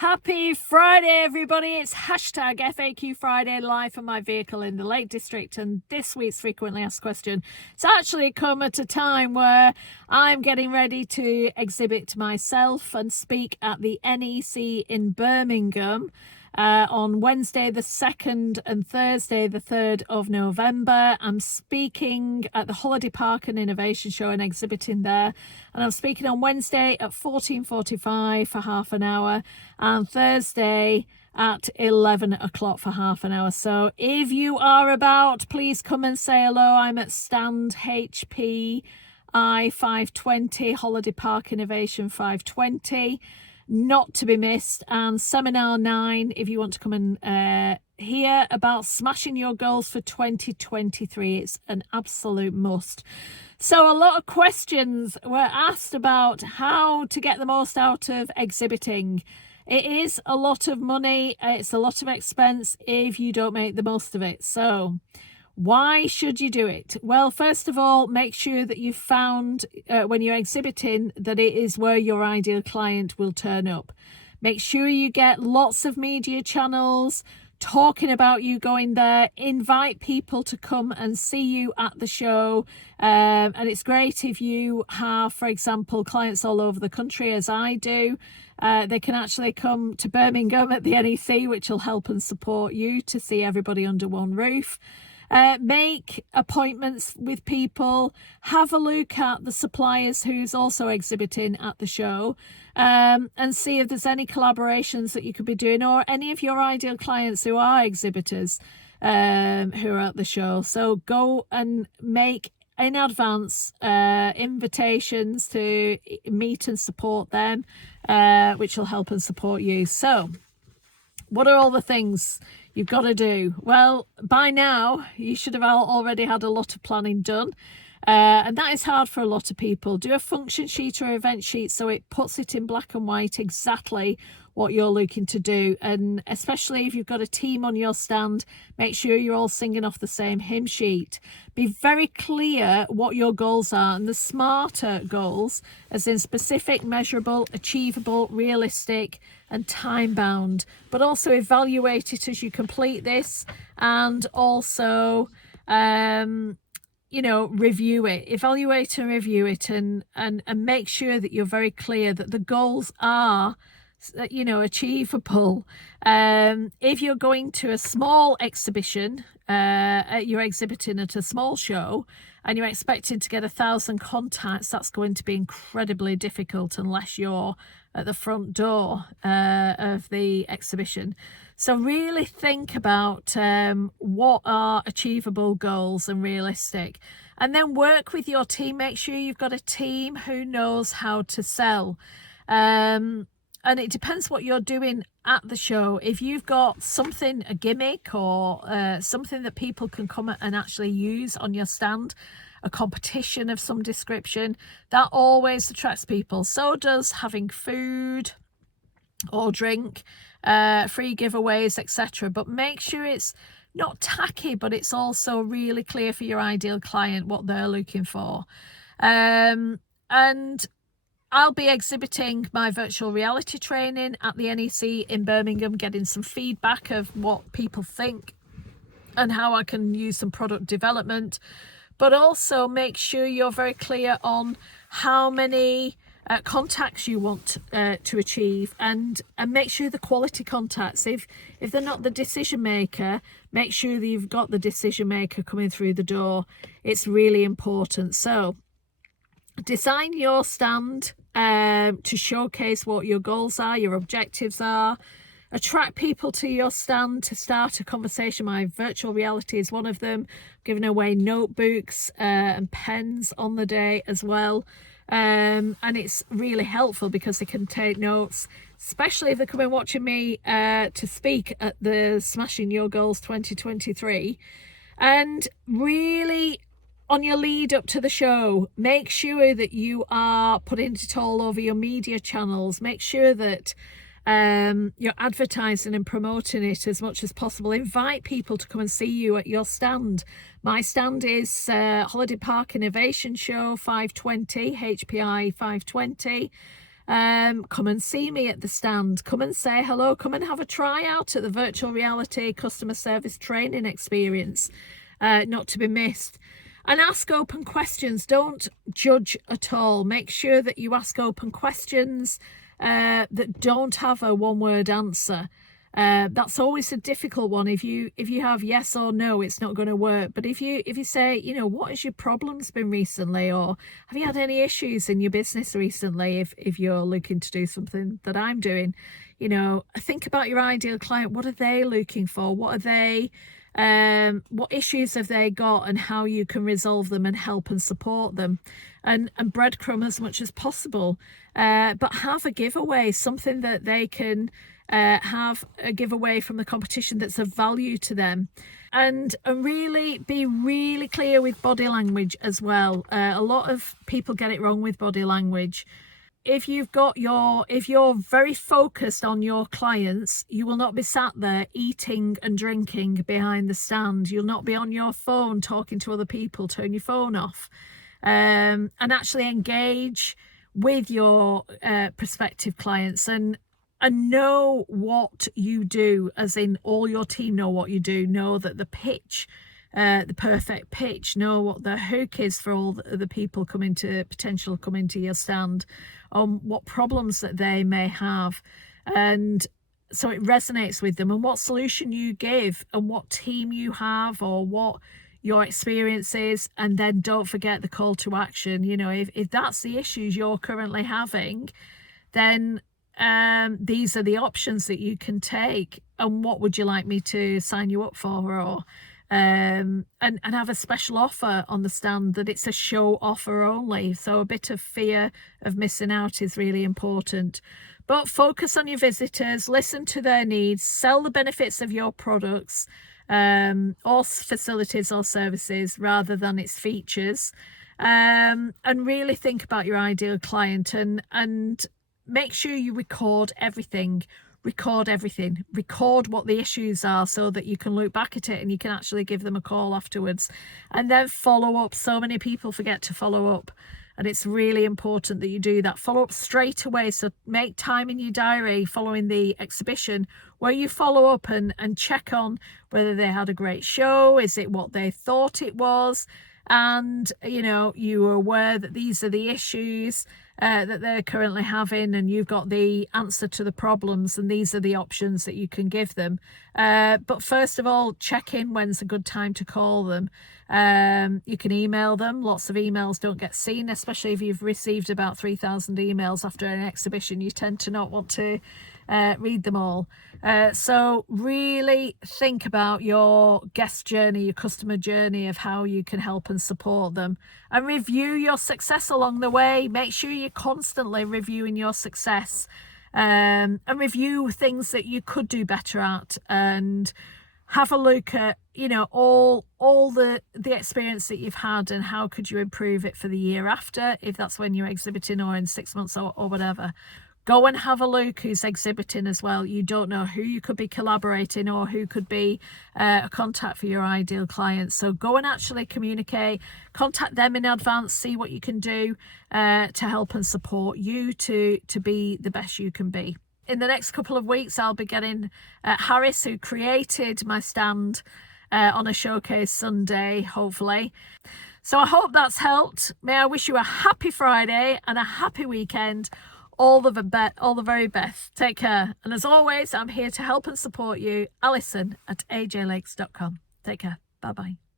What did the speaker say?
Happy Friday, everybody. It's hashtag FAQ Friday live from my vehicle in the Lake District. And this week's frequently asked question, it's actually come at a time where I'm getting ready to exhibit myself and speak at the NEC in Birmingham on Wednesday the 2nd and Thursday the 3rd of November. I'm speaking at the Holiday Park and Innovation Show and exhibiting there. And I'm speaking on Wednesday at 14:45 for half an hour and Thursday at 11 o'clock for half an hour. So if you are about, please come and say hello. I'm at stand HPI 520, Holiday Park Innovation 520. Not to be missed. And seminar 9 if you want to come and hear about smashing your goals for 2023. It's an absolute must. So a lot of questions were asked about how to get the most out of exhibiting. It is a lot of money, it's a lot of expense if you don't make the most of it. So why should you do it? Well, first of all, make sure that you've found when you're exhibiting that it is where your ideal client will turn up. Make sure you get lots of media channels talking about you going there. Invite people to come and see you at the show. And it's great if you have, for example, clients all over the country, as I do. They can actually come to Birmingham at the NEC, which will help and support you to see everybody under one roof. Make appointments with people, have a look at the suppliers who's also exhibiting at the show, and see if there's any collaborations that you could be doing, or any of your ideal clients who are exhibitors who are at the show. So go and make in advance invitations to meet and support them, which will help and support you. So what are all the things you've got to do? Well, by now you should have already had a lot of planning done, and that is hard for a lot of people. Do a function sheet or event sheet so it puts it in black and white exactly what you're looking to do. And especially if you've got a team on your stand, make sure you're all singing off the same hymn sheet. Be very clear what your goals are, and the smarter goals, as in specific, measurable, achievable, realistic and time bound, but also evaluate it as you complete this, and also review it, evaluate and review it, and make sure that you're very clear that the goals are achievable. If you're going to a small exhibition, you're exhibiting at a small show and you're expecting to get 1,000 contacts, that's going to be incredibly difficult unless you're at the front door of the exhibition. So really think about what are achievable goals and realistic, and then work with your team. Make sure you've got a team who knows how to sell. And it depends what you're doing at the show. If you've got something, a gimmick, or something that people can come and actually use on your stand, a competition of some description, that always attracts people. So does having food or drink, free giveaways, etc. But make sure it's not tacky, but it's also really clear for your ideal client what they're looking for. And I'll be exhibiting my virtual reality training at the NEC in Birmingham, getting some feedback of what people think and how I can use some product development. But also make sure you're very clear on how many contacts you want to achieve, and make sure the quality contacts. If they're not the decision maker, make sure that you've got the decision maker coming through the door. It's really important. So design your stand to showcase what your goals are, your objectives are. Attract people to your stand to start a conversation. My virtual reality is one of them. Giving away notebooks and pens on the day as well. And it's really helpful because they can take notes, especially if they're coming watching me to speak at the Smashing Your Goals 2023. And really, on your lead up to the show, make sure that you are putting it all over your media channels. Make sure that you're advertising and promoting it as much as possible. Invite people to come and see you at your stand. My stand is Holiday Park Innovation Show 520, HPI 520. Come and see me at the stand. Come and say hello. Come and have a tryout at the virtual reality customer service training experience. Not to be missed. And ask open questions. Don't judge at all. Make sure that you ask open questions that don't have a one-word answer. That's always a difficult one. If you have yes or no, it's not going to work. But if you say, you know, what has your problems been recently, or have you had any issues in your business recently, if you're looking to do something that I'm doing, you know, think about your ideal client. What are they looking for? What are they what issues have they got, and how you can resolve them and help and support them, and breadcrumb as much as possible, but have a giveaway, something that they can have a giveaway from the competition that's of value to them, and really be really clear with body language as well. A lot of people get it wrong with body language. If you're very focused on your clients, you will not be sat there eating and drinking behind the stand. You'll not be on your phone talking to other people. Turn your phone off, and actually engage with your prospective clients, and know what you do, as in all your team know what you do. Know that the pitch, the perfect pitch, know what the hook is for all the people coming to your stand, on what problems that they may have, and so it resonates with them, and what solution you give, and what team you have, or what your experience is. And then don't forget the call to action. You know, if that's the issues you're currently having, then these are the options that you can take, and what would you like me to sign you up for, or and have a special offer on the stand that it's a show offer only. So a bit of fear of missing out is really important. But focus on your visitors, listen to their needs, sell the benefits of your products, or facilities or services, rather than its features, and really think about your ideal client, and make sure you record everything. Record what the issues are, so that you can look back at it and you can actually give them a call afterwards, and then follow up. So many people forget to follow up, and it's really important that you do that. Follow up straight away. So make time in your diary following the exhibition where you follow up and check on whether they had a great show. Is it what they thought it was? And you know, you are aware that these are the issues that they're currently having, and you've got the answer to the problems, and these are the options that you can give them. But first of all, check in when's a good time to call them. You can email them. Lots of emails don't get seen, especially if you've received about 3,000 emails after an exhibition. You tend to not want to read them all. So really think about your guest journey, your customer journey, of how you can help and support them, and review your success along the way. Make sure you're constantly reviewing your success, and review things that you could do better at, and have a look at, you know, all the experience that you've had, and how could you improve it for the year after, if that's when you're exhibiting, or in 6 months, or whatever. Go and have a look who's exhibiting as well. You don't know who you could be collaborating, or who could be a contact for your ideal clients. So go and actually communicate, contact them in advance, see what you can do to help and support you to be the best you can be. In the next couple of weeks, I'll be getting Harris, who created my stand, on a showcase Sunday, hopefully. So I hope that's helped. May I wish you a happy Friday and a happy weekend. All the very best. Take care. And as always, I'm here to help and support you. Alison at ajlakes.com. Take care. Bye-bye.